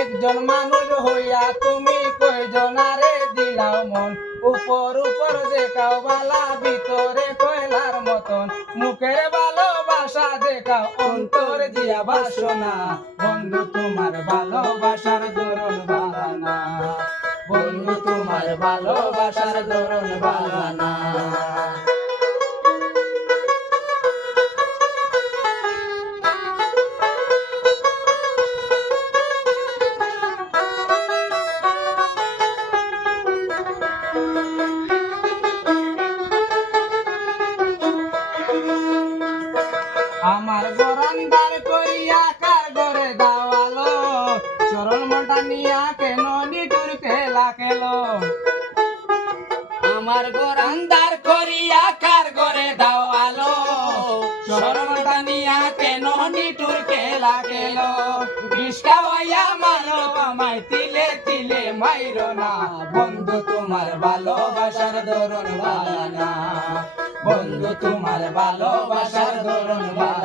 একজন মানুষ হইয়া তুমি কয়জনারে দিলাও মন, উপর উপর দেখাও বালা ভিতরে কয়লার মতন, মুখের ভালোবাসা দেখাও অন্তর দিয়া বাসনা, বন্ধু তোমার ভালোবাসার ধরন বালানা, বন্ধু তোমার ভালোবাসার ধরন বালানা। আমার গরান্দার করিয়া কার ঘরে দাওয়ালো, চরণ মনটা নিয়া কেন নিটুর খেলা খেলো, আমার গরান্দার করিয়া কার ঘরে দাওয়ালো, চরণ মনটা নিয়া কেন নিটুর খেলা খেলো, বিষ্কা হইয়া মারো আমায় তিলে তিলে মাইরো না, বন্ধু তোমার ভালোবাসার ধরন বালানা, বন্ধু তোমার ভালোবাসার ধরন বালানা।